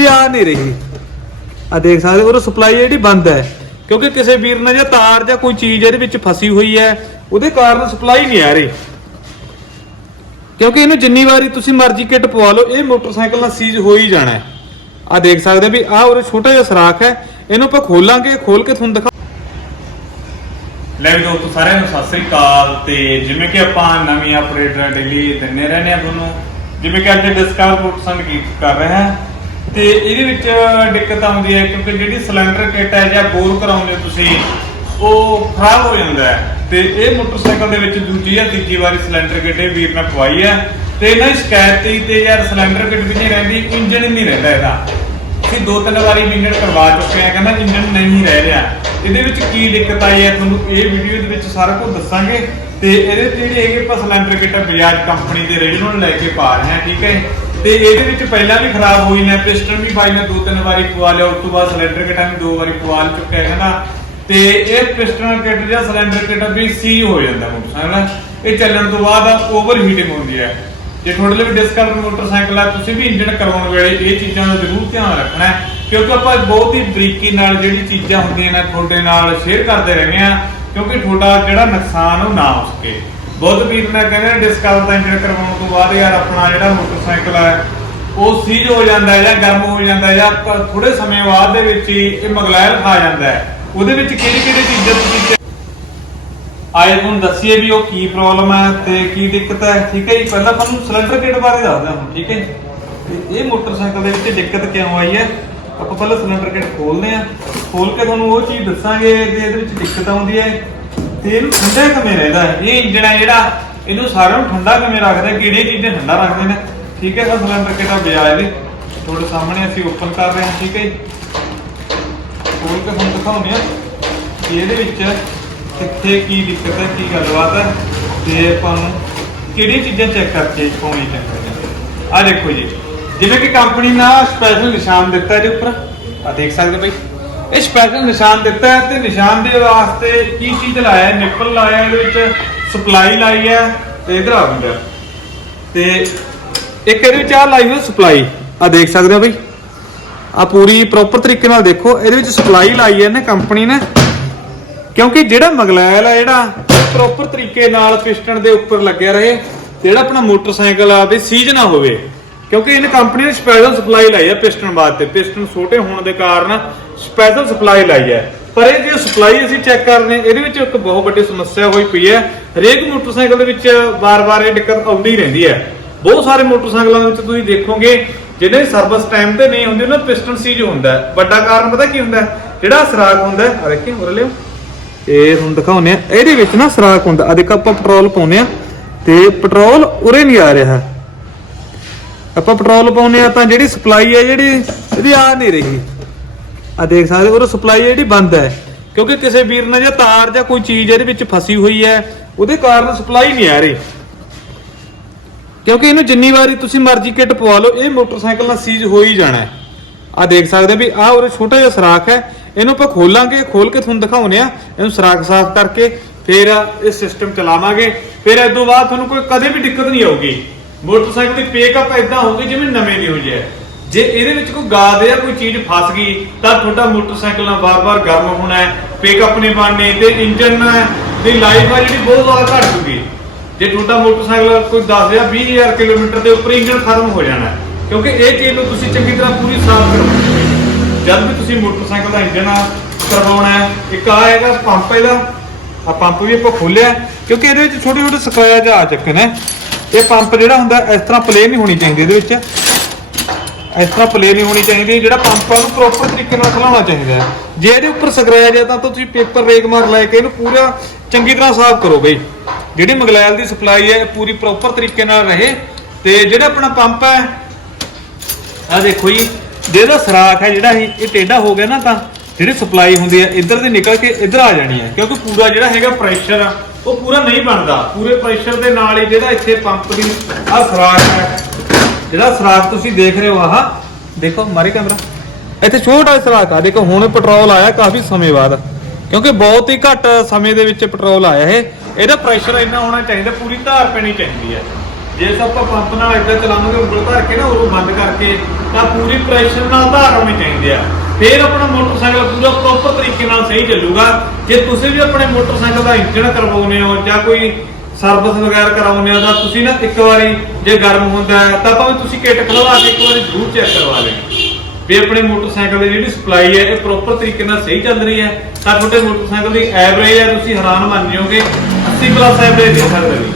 ਇਹਦੀ ਆ ਨਹੀਂ ਰਹੀ। ਆ ਦੇਖ ਸਕਦੇ ਹੋ ਉਹ ਸਪਲਾਈ ਜਿਹੜੀ ਬੰਦ ਹੈ। ਕਿਉਂਕਿ ਕਿਸੇ ਵੀਰ ਨੇ ਜਾਂ ਤਾਰ ਜਾਂ ਕੋਈ ਚੀਜ਼ ਇਹਦੇ ਵਿੱਚ ਫਸੀ ਹੋਈ ਹੈ, ਉਹਦੇ ਕਾਰਨ ਸਪਲਾਈ ਨਹੀਂ ਆ ਰਹੀ। ਕਿਉਂਕਿ ਇਹਨੂੰ ਜਿੰਨੀ ਵਾਰੀ ਤੁਸੀਂ ਮਰਜ਼ੀ ਕਿੱਟ ਪਵਾ ਲਓ, ਇਹ ਮੋਟਰਸਾਈਕਲ ਨਾਲ ਸੀਜ਼ ਹੋ ਹੀ ਜਾਣਾ ਹੈ। ਆ ਦੇਖ ਸਕਦੇ ਹੋ ਵੀ ਆਹ ਉਰੇ ਛੋਟਾ ਜਿਹਾ ਸਰਾਖ ਹੈ, ਇਹਨੂੰ ਆਪਾਂ ਖੋਲਾਂਗੇ, ਖੋਲ ਕੇ ਤੁਹਾਨੂੰ ਦਿਖਾ ਲੈ ਵੀ ਦੋਸਤੋ, ਸਾਰਿਆਂ ਨੂੰ ਸਤਿ ਸ੍ਰੀ ਅਕਾਲ ਤੇ ਜਿਵੇਂ ਕਿ ਆਪਾਂ ਨਵੀਂ ਅਪਡੇਟ ਡੇਲੀ ਦਿੰਨੇ ਰਹਿੰਦੇ ਆ ਤੁਹਾਨੂੰ। ਜਿਵੇਂ ਕਿ ਅੱਜ ਡਿਸਕਵਰ ਮੋਟਰਸਾਈਕਲ ਕੀ ਕਰ ਰਹੇ ਹਾਂ। ਤੇ ਇਹਦੇ ਵਿੱਚ ਦਿੱਕਤ ਆਉਂਦੀ ਹੈ ਕਿਉਂਕਿ ਜਿਹੜੀ ਸਿਲੰਡਰ ਕਿੱਟ ਹੈ ਜਾਂ ਬੋਰ ਕਰਾਉਂਦੇ ਹੋ ਤੁਸੀਂ, ਉਹ ਖਰਾਬ ਹੋ ਜਾਂਦਾ ਹੈ। ਤੇ ਇਹ ਮੋਟਰਸਾਈਕਲ ਦੇ ਵਿੱਚ ਦੂਜੀ ਜਾਂ ਤੀਜੀ ਵਾਰੀ ਸਿਲੰਡਰ ਕਿੱਟ ਇਹ ਵੀਰ ਨੇ ਪਵਾਈ ਹੈ ਤੇ ਇਹਨਾਂ ਦੀ ਸ਼ਿਕਾਇਤ ਤੀ ਤੇ ਯਾਰ ਸਿਲੰਡਰ ਕਿੱਟ ਵੀ ਨਹੀਂ ਰਹਿੰਦੀ ਇੰਜਨ ਨਹੀਂ ਰਹਿੰਦਾ ਇਹਦਾ। ਅਸੀਂ ਦੋ ਤਿੰਨ ਵਾਰੀ ਇੰਜਨ ਕਰਵਾ ਚੁੱਕੇ ਆ ਕਹਿੰਦਾ ਇੰਜਨ ਨਹੀਂ ਰਹਿ ਰਿਹਾ। ਇਹਦੇ ਵਿੱਚ ਕੀ ਦਿੱਕਤ ਆਈ ਹੈ ਤੁਹਾਨੂੰ ਇਹ ਵੀਡੀਓ ਦੇ ਵਿੱਚ ਸਾਰਾ ਕੁਝ ਦੱਸਾਂਗੇ। ਤੇ ਇਹਦੇ ਤੇ ਜਿਹੜੀ ਹੈਗੀ ਆਪਾਂ ਸਿਲੰਡਰ ਕਿੱਟ ਬਜਾਜ ਕੰਪਨੀ ਦੇ ਰੀਜਨਲ ਲੈ ਕੇ ਪਾ ਰਹੇ ਹਾਂ, ਠੀਕ ਹੈ। ਤੇ ਇਹਦੇ ਵਿੱਚ ਪਹਿਲਾਂ ਵੀ ਖਰਾਬ ਹੋਈ ਨੇ, ਪਿਸਟਨ ਵੀ ਬਾਈ ਨੇ ਦੋ ਤਿੰਨ ਵਾਰੀ ਪਵਾ ਲਿਆ, ਉਸ ਤੋਂ ਬਾਅਦ ਸਿਲੰਡਰ ਕਿੱਟਾਂ ਵੀ ਦੋ ਵਾਰੀ ਪਵਾ ਚੁੱਕਿਆ ਹੈ ਕਹਿੰਦਾ ਤੇ ਇਹ ਪਿਸਟਨ ਕਿੱਟ ਜਾਂ ਸਿਲੰਡਰ ਕਿੱਟ ਵੀ ਸੀ ਹੋ ਜਾਂਦਾ ਮੋਟਰਸਾਈਕਲ ਇਹ ਚੱਲਣ ਤੋਂ ਬਾਅਦ ਓਵਰ ਹੀਟਿੰਗ ਹੁੰਦੀ ਹੈ। ਜੇ ਤੁਹਾਡੇ ਲਈ ਡਿਸਕਵਰ ਮੋਟਰਸਾਈਕਲ ਆ, ਤੁਸੀਂ ਵੀ ਇੰਜਨ ਕਰਵਾਉਣ ਵੇਲੇ ਇਹ ਚੀਜ਼ਾਂ ਦਾ ਜ਼ਰੂਰ ਧਿਆਨ ਰੱਖਣਾ ਹੈ, ਕਿਉਂਕਿ ਆਪਾਂ ਬਹੁਤ ਹੀ ਬਰੀਕੀ ਨਾਲ ਜਿਹੜੀ ਚੀਜ਼ਾਂ ਹੁੰਦੀਆਂ ਨੇ, ਤੁਹਾਡੇ ਨਾਲ ਸ਼ੇਅਰ ਕਰਦੇ ਰਹਿੰਦੇ ਆ ਕਿਉਂਕਿ ਤੁਹਾਡਾ ਜਿਹੜਾ ਨੁਕਸਾਨ ਉਹ ਨਾ ਹੋ ਸਕੇ। ਬਹੁਤ ਵੀਰ ਨੇ ਕਹਿੰਦੇ ਡਿਸਕਵਰ ਦਾ ਇੰਜਨ ਕਰਵਾਉਣ ਤੋਂ ਬਾਅਦ ਯਾਰ ਆਪਣਾ ਜਿਹੜਾ ਮੋਟਰਸਾਈਕਲ ਹੈ ਉਹ ਸੀਜ ਹੋ ਜਾਂਦਾ ਹੈ ਜਾਂ ਗਰਮ ਹੋ ਜਾਂਦਾ ਹੈ ਜਾਂ ਥੋੜੇ ਸਮੇਂ ਬਾਅਦ ਦੇ ਵਿੱਚ ਹੀ ਇਹ ਮਗਲੈਲ ਖਾ ਜਾਂਦਾ ਹੈ। ਉਹਦੇ ਵਿੱਚ ਕਿਹੜੀ ਕਿਹੜੀ ਚੀਜ਼ਾਂ ਤੁਸੀਂ ਆਏ ਤੁਹਾਨੂੰ ਦੱਸੀਏ ਵੀ ਉਹ ਕੀ ਪ੍ਰੋਬਲਮ ਹੈ ਤੇ ਕੀ ਦਿੱਕਤ ਹੈ, ਠੀਕ ਹੈ ਜੀ? ਪਹਿਲਾਂ ਤੁਹਾਨੂੰ ਸਿਲੰਡਰ ਕਿੱਟ ਬਾਰੇ ਦੱਸਦਾ ਹਾਂ ਠੀਕ ਹੈ ਇਹ ਮੋਟਰਸਾਈਕਲ ਦੇ ਵਿੱਚ ਦਿੱਕਤ ਕਿਉਂ ਆਈ ਹੈ? ਆਪਾਂ ਪਹਿਲਾਂ ਸਿਲੰਡਰ ਕਿੱਟ ਖੋਲਦੇ ਆ ਖੋਲ ਕੇ ਤੁਹਾਨੂੰ ਉਹ ਚੀਜ਼ ਦੱਸਾਂਗੇ ਤੇ ਇਹਦੇ ਵਿੱਚ ਦਿੱਕਤ ਆਉਂਦੀ ਹੈ ਤੇ ਇਹਨੂੰ ਠੰਡਾ ਕਿਵੇਂ ਰਹਿੰਦਾ? ਹੈ ਇਹ ਇੰਜਣ ਹੈ ਜਿਹੜਾ, ਇਹਨੂੰ ਸਾਰਿਆਂ ਨੂੰ ਠੰਡਾ ਕਿਵੇਂ ਰੱਖਦਾ? ਕਿਹੜੀਆਂ ਚੀਜ਼ਾਂ ਠੰਡਾ ਰੱਖਦੇ ਨੇ? ਠੀਕ ਹੈ ਤਾਂ ਸਿਲੰਡਰ ਕਿੱਟ ਆ ਬਿਆ ਇਹਦੇ? ਤੁਹਾਡੇ ਸਾਹਮਣੇ ਅਸੀਂ ਓਪਨ ਕਰ ਰਹੇ ਹਾਂ, ਠੀਕ ਹੈ ਜੀ? ਖੋਲ ਕੇ ਤੁਹਾਨੂੰ ਦਿਖਾਉਂਦੇ ਆ ਕਿ ਇਹਦੇ ਵਿੱਚ ਕਿੱਥੇ ਕੀ ਦਿੱਕਤ ਹੈ, ਕੀ ਗੱਲਬਾਤ ਹੈ, ਤੇ ਆਪਾਂ ਨੂੰ ਕਿਹੜੀਆਂ ਚੀਜ਼ਾਂ ਚੈੱਕ ਕਰਕੇ ਪਾਉਣੀ ਚਾਹੀਦੀਆਂ ਆ ਦੇਖੋ ਜੀ, ਜਿਵੇਂ ਕਿ ਕੰਪਨੀ ਨਾਲ ਸਪੈਸ਼ਲ ਨਿਸ਼ਾਨ ਦਿੱਤਾ ਇਹਦੇ ਉੱਪਰ। ਆ ਦੇਖ ਸਕਦੇ ਬਈ ਇਹ ਸਪੈਸ਼ਲ ਨਿਸ਼ਾਨ ਦਿੱਤਾ ਹੈ ਤੇ ਨਿਸ਼ਾਨ ਦੇ ਵਾਸਤੇ ਕੀ ਚੀਜ਼ ਲਾਇਆ ਹੈ? ਨਿੱਪਲ ਲਾਇਆ ਹੈ, ਇਹਦੇ ਵਿੱਚ ਸਪਲਾਈ ਲਾਈ ਹੈ ਤੇ ਇਧਰ ਆ ਗਿਆ ਤੇ ਇੱਕ ਇਹਦੇ ਵਿੱਚ ਆ ਲਾਈ ਹੋਈ ਸਪਲਾਈ ਆ ਦੇਖ ਸਕਦੇ ਹੋ ਬਈ? ਆ ਪੂਰੀ ਪ੍ਰੋਪਰ ਤਰੀਕੇ ਨਾਲ ਦੇਖੋ ਇਹਦੇ ਵਿੱਚ ਸਪਲਾਈ ਲਾਈ ਹੈ ਇਹਨੇ ਕੰਪਨੀ ਨੇ। ਕਿਉਂਕਿ ਜਿਹੜਾ ਮਗਲੈਲ ਆ ਜਿਹੜਾ ਪ੍ਰੋਪਰ ਤਰੀਕੇ ਨਾਲ ਪਿਸਟਨ ਦੇ ਉੱਪਰ ਲੱਗਿਆ ਰਹੇ ਤੇ ਜਿਹੜਾ ਆਪਣਾ ਮੋਟਰਸਾਈਕਲ ਆ ਵੀ ਸੀਜ ਨਾ ਹੋਵੇ। ਕਿਉਂਕਿ ਇਹਨੇ ਕੰਪਨੀ ਨੇ ਸਪੈਸ਼ਲ ਸਪਲਾਈ ਲਾਈ ਹੈ ਪਿਸਟਨ ਵਾਸਤੇ। ਪਿਸਟਨ ਛੋਟੇ ਹੋਣ ਦੇ ਕਾਰਨ ਸਪੈਸ਼ਲ ਸਪਲਾਈ ਲਾਈ ਹੈ। ਪਰ ਇਹ ਜੇ ਸਪਲਾਈ ਅਸੀਂ ਚੈੱਕ ਕਰਦੇ ਹਾਂ, ਇਹਦੇ ਵਿੱਚ ਇੱਕ ਬਹੁਤ ਵੱਡੀ ਸਮੱਸਿਆ ਹੋਈ ਪਈ ਹੈ। ਹਰੇਕ ਮੋਟਰਸਾਈਕਲ ਦੇ ਵਿੱਚ ਵਾਰ-ਵਾਰ ਇਹ ਦਿੱਕਤ ਆਉਂਦੀ ਰਹਿੰਦੀ ਹੈ। ਬਹੁਤ ਸਾਰੇ ਮੋਟਰਸਾਈਕਲਾਂ ਵਿੱਚ ਤੁਸੀਂ ਦੇਖੋਗੇ ਜਿਹਨੇ ਸਰਵਿਸ ਟਾਈਮ ਤੇ ਨਹੀਂ ਹੁੰਦੀ, ਉਹਨਾਂ ਪਿਸਟਨ ਸੀਜ ਹੁੰਦਾ ਵੱਡਾ ਕਾਰਨ ਪਤਾ ਕੀ ਹੁੰਦਾ ਜਿਹੜਾ ਸਰਾਗ ਹੁੰਦਾ ਆ ਦੇਖੀ ਹੋਰ ਲਿਓ। ਇਹ ਹੁਣ ਦਿਖਾਉਨੇ ਆ ਇਹਦੇ ਵਿੱਚ ਨਾ ਸਰਾਖ ਹੁੰਦਾ। ਆ ਦੇਖੋ, ਆਪਾਂ ਪੈਟਰੋਲ ਪਾਉਨੇ ਆ ਤੇ ਪੈਟਰੋਲ ਉਰੇ ਨਹੀਂ ਆ ਰਿਹਾ। ਆਪਾਂ ਪੈਟਰੋਲ ਪਾਉਨੇ ਆ ਤਾਂ ਜਿਹੜੀ ਸਪਲਾਈ ਹੈ, ਜਿਹੜੀ ਇਹਦੀ ਆ ਨਹੀਂ ਰਹੀ। ਆ ਦੇਖ ਸਕਦੇ ਹੋ ਉਹ ਸਪਲਾਈ ਜਿਹੜੀ ਬੰਦ ਹੈ। ਕਿਉਂਕਿ ਕਿਸੇ ਵੀਰ ਨੇ ਜਾਂ ਤਾਰ ਜਾਂ ਕੋਈ ਚੀਜ਼ ਇਹਦੇ ਵਿੱਚ ਫਸੀ ਹੋਈ ਹੈ, ਉਹਦੇ ਕਾਰਨ ਸਪਲਾਈ ਨਹੀਂ ਆ ਰਹੀ। ਕਿਉਂਕਿ ਇਹਨੂੰ ਜਿੰਨੀ ਵਾਰੀ ਤੁਸੀਂ ਮਰਜ਼ੀ ਕਿੱਟ ਪਵਾ ਲਓ, ਇਹ ਮੋਟਰਸਾਈਕਲ ਨਾਲ ਸੀਜ਼ ਹੋ ਹੀ ਜਾਣਾ ਹੈ। ਆ ਦੇਖ ਸਕਦੇ ਵੀ ਆਹ ਉਰੇ ਛੋਟਾ ਜਿਹਾ ਸਰਾਖ ਹੈ, ਇਹਨੂੰ ਆਪਾਂ ਖੋਲਾਂਗੇ, ਖੋਲ ਕੇ ਤੁਹਾਨੂੰ ਦਿਖਾਉਨੇ ਆ ਇਹਨੂੰ ਸਰਾਖ ਸਾਫ਼ ਕਰਕੇ ਫਿਰ ਇਹ ਸਿਸਟਮ ਚਲਾਵਾਂਗੇ। ਫਿਰ ਇਸ ਤੋਂ ਬਾਅਦ ਤੁਹਾਨੂੰ ਕੋਈ ਕਦੇ ਵੀ ਦਿੱਕਤ ਨਹੀਂ ਆਊਗੀ। ਮੋਟਰਸਾਈਕਲ ਦੀ ਪੇਕਅਪ ਇਦਾਂ ਹੋਊਗੀ ਜਿਵੇਂ ਨਵੇਂ ਦੀ ਹੋ। ਜਾਏ ਜੇ ਇਹਦੇ ਵਿੱਚ ਕੋਈ ਗਾਦ ਜਾਂ ਕੋਈ ਚੀਜ਼ ਫਸ ਗਈ, ਤਾਂ ਤੁਹਾਡਾ ਮੋਟਰਸਾਈਕਲ ਵਾਰ-ਵਾਰ ਗਰਮ ਹੋਣਾ ਹੈ ਪੇਕਅਪ ਨਹੀਂ ਬਣਨੀ, ਤੇ ਇੰਜਨ ਦੀ ਲਾਈਫ ਹੈ ਜਿਹੜੀ ਬਹੁਤ ਜ਼ਿਆਦਾ ਘੱਟ ਜੂਗੀ ਜੇ ਤੁਹਾਡਾ ਮੋਟਰਸਾਈਕਲ ਕੋਈ 10 ਜਾਂ 20000 ਕਿਲੋਮੀਟਰ ਦੇ ਉੱਪਰ ਇੰਜਨ ਖਤਮ ਹੋ ਜਾਣਾ ਕਿਉਂਕਿ ਇਹ ਚੀਜ਼ ਨੂੰ ਤੁਸੀਂ ਚੰਗੀ ਤਰ੍ਹਾਂ ਪੂਰੀ ਸਾਫ਼ ਕਰਵਾਉਣੀ ਜਦ ਵੀ ਤੁਸੀਂ ਮੋਟਰਸਾਈਕਲ ਦਾ ਇੰਜਨ ਕਰਵਾਉਣਾ ਹੈ, ਇੱਕ ਆ ਹੈਗਾ ਪੰਪ ਇਹਦਾ ਆ ਪੰਪ ਵੀ ਆਪਾਂ ਖੋਲਿਆ ਕਿਉਂਕਿ ਇਹਦੇ ਵਿੱਚ ਛੋਟੇ ਛੋਟੇ ਸਕ੍ਰੈਚ ਆ ਚੱਕੇ ਨੇ। ਇਹ ਪੰਪ ਜਿਹੜਾ ਹੁੰਦਾ, ਇਸ ਤਰ੍ਹਾਂ ਪਲੇ ਨਹੀਂ ਹੋਣੀ ਚਾਹੀਦੀ ਇਹਦੇ ਵਿੱਚ। ਇਸ ਤਰ੍ਹਾਂ ਪਲੇ ਨਹੀਂ ਹੋਣੀ ਚਾਹੀਦੀ, ਜਿਹੜਾ ਪੰਪ ਆ ਉਹਨੂੰ ਪ੍ਰੋਪਰ ਤਰੀਕੇ ਨਾਲ ਖਲਾਉਣਾ ਚਾਹੀਦਾ ਹੈ। ਜੇ ਇਹਦੇ ਉੱਪਰ ਸਕ੍ਰੈਚ ਹੈ ਤਾਂ ਤੁਸੀਂ ਪੇਪਰ ਰੇਕ ਮਾਰ ਲੈ ਕੇ ਇਹਨੂੰ ਪੂਰਾ ਚੰਗੀ ਤਰ੍ਹਾਂ ਸਾਫ਼ ਕਰੋ ਬਈ। ਜਿਹੜੀ ਮਗਲੈਲ ਦੀ ਸਪਲਾਈ ਹੈ, ਇਹ ਪੂਰੀ ਪ੍ਰੋਪਰ ਤਰੀਕੇ ਨਾਲ ਰਹੇ। ਤੇ ਜਿਹੜਾ ਆਪਣਾ ਪੰਪ ਹੈ ਆ ਦੇਖੋ ਜੀ ਜਿਹਦਾ ਸਰਾਖ ਹੈ ਜਿਹੜਾ ਇਹ ਇਹ ਟੇਢਾ ਹੋ ਗਿਆ ਨਾ ਤਾਂ ਜਿਹੜੀ ਸਪਲਾਈ ਹੁੰਦੀ ਹੈ, ਇੱਧਰ ਦੀ ਨਿਕਲ ਕੇ ਇੱਧਰ ਆ ਜਾਣੀ ਹੈ। ਕਿਉਂਕਿ ਪੂਰਾ ਜਿਹੜਾ ਹੈਗਾ ਪ੍ਰੈਸ਼ਰ ਉਹ ਪੂਰਾ ਨਹੀਂ ਬਣਦਾ। ਪੂਰੇ ਪ੍ਰੈਸ਼ਰ ਦੇ ਨਾਲ ਹੀ ਜਿਹੜਾ ਇੱਥੇ ਪੰਪ ਦੀ ਆ ਸਰਾਖ ਹੈ ਜਿਹੜਾ ਸਰਾਖ ਤੁਸੀਂ ਦੇਖ ਰਹੇ ਹੋ, ਆਹ, ਦੇਖੋ, ਮਾਰੇ ਕੈਮਰਾ। ਇੱਥੇ ਛੋਟਾ ਜਿਹਾ ਸਰਾਖ ਆ। ਦੇਖੋ, ਹੁਣ ਪੈਟਰੋਲ ਆਇਆ ਕਾਫੀ ਸਮੇਂ ਬਾਅਦ। ਕਿਉਂਕਿ ਬਹੁਤ ਹੀ ਘੱਟ ਸਮੇਂ ਦੇ ਵਿੱਚ ਪੈਟਰੋਲ ਆਇਆ ਇਹ। ਇਹਦਾ ਪ੍ਰੈਸ਼ਰ ਇੰਨਾ ਹੋਣਾ ਚਾਹੀਦਾ, ਪੂਰੀ ਧਾਰ ਪੈਣੀ ਚਾਹੀਦੀ ਹੈ। ਜੇ ਆਪਾਂ ਪੰਪ ਨਾਲ ਏਦਾਂ ਚਲਾਵਾਂਗੇ, ਉਂਗਲ ਧਰ ਕੇ ਨਾ, ਉਹ ਬੰਦ ਕਰਕੇ, ਤਾਂ ਪੂਰੀ ਪ੍ਰੈਸ਼ਰ ਨਾਲ ਧਾਰ ਹੋਣੀ ਚਾਹੀਦੀ ਆ ਫਿਰ ਆਪਣਾ ਮੋਟਰਸਾਈਕਲ ਪੂਰਾ ਪ੍ਰੋਪਰ ਤਰੀਕੇ ਨਾਲ ਸਹੀ ਚੱਲੂਗਾ। ਜੇ ਤੁਸੀਂ ਵੀ ਆਪਣੇ ਮੋਟਰਸਾਈਕਲ ਦਾ ਇੰਜਣ ਕਰਵਾਉਨੇ ਹੋ, ਜਾਂ ਕੋਈ ਸਰਵਿਸ ਵਗੈਰਾ ਕਰਾਉਨੇ ਹੋ ਤਾਂ ਤੁਸੀਂ ਨਾ ਇੱਕ ਵਾਰੀ ਜੇ ਗਰਮ ਹੁੰਦਾ ਹੈ ਤਾਂ ਭਾਵੇਂ ਤੁਸੀਂ ਕਿੱਟ ਖਲਵਾ ਕੇ ਇੱਕ ਵਾਰੀ ਜ਼ਰੂਰ ਚੈੱਕ ਕਰਵਾ ਲੈਣਾ। ਵੀ ਆਪਣੇ ਮੋਟਰਸਾਈਕਲ ਦੀ ਜਿਹੜੀ ਸਪਲਾਈ ਹੈ, ਇਹ ਪ੍ਰੋਪਰ ਤਰੀਕੇ ਨਾਲ ਸਹੀ ਚੱਲ ਰਹੀ ਹੈ ਤਾਂ ਤੁਹਾਡੇ ਮੋਟਰਸਾਈਕਲ ਦੀ ਐਵਰੇਜ ਹੈ, ਤੁਸੀਂ ਹੈਰਾਨ ਮੰਨ ਜਾਓਗੇ। 80 ਪਲੱਸ ਐਵਰੇਜ ਦੇ ਸਕਦਾ ਜੀ।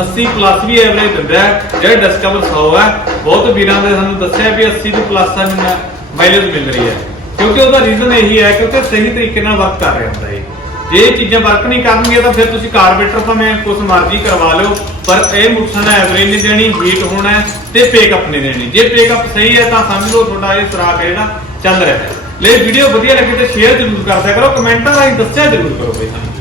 80 ਪਲੱਸ ਵੀ ਐਵਰੇਜ ਦਿੰਦਾ ਹੈ, ਜਿਹੜਾ ਡਿਸਕਵਰ 100 ਹੈ, ਬਹੁਤ ਵੀਰਾਂ ਨੇ ਸਾਨੂੰ ਦੱਸਿਆ ਵੀ 80 ਤੋਂ ਪਲੱਸ ਸਾਨੂੰ ਮਾਈਲੇਜ ਮਿਲ ਰਹੀ ਹੈ। ਕਿਉਂਕਿ ਉਹਦਾ ਰੀਜ਼ਨ ਇਹੀ ਹੈ ਕਿ ਕਿਉਂਕਿ ਸਹੀ ਤਰੀਕੇ ਨਾਲ ਵਰਕ ਕਰ ਰਿਹਾ ਹੁੰਦਾ ਹੈ। ਜੇ ਇਹ ਚੀਜ਼ਾਂ ਵਰਕ ਨਹੀਂ ਕਰਨਗੀਆਂ ਤਾਂ ਫਿਰ ਤੁਸੀਂ ਕਾਰਬੇਟਰ ਭਾਵੇਂ ਕੁਛ ਮਰਜ਼ੀ ਕਰਵਾ ਲਿਓ, ਪਰ ਇਹ ਮੁਕਸ਼ਨ ਐਵਰੇਜ ਨਹੀਂ ਦੇਣੀ ਹੀਟ ਹੋਣਾ ਤੇ ਪੇਕਅਪ ਨਹੀਂ ਦੇਣੀ। ਜੇ ਪੇਕਅਪ ਸਹੀ ਹੈ ਤਾਂ ਸਮਝ ਲਓ ਤੁਹਾਡਾ ਇਹ ਸਰਾਕ ਹੈ ਜਿਹੜਾ ਚੱਲ ਰਿਹਾ ਹੈ। ਲੈ ਵੀਡੀਓ ਵਧੀਆ ਲੱਗੇ ਤੇ ਸ਼ੇਅਰ ਜ਼ਰੂਰ ਕਰਦਿਆ ਕਰੋ, ਕਮੈਂਟਾਂ ਰਾਹੀਂ ਦੱਸਿਆ ਜ਼ਰੂਰ ਕਰੋ ਬਈ ਸਾਨੂੰ।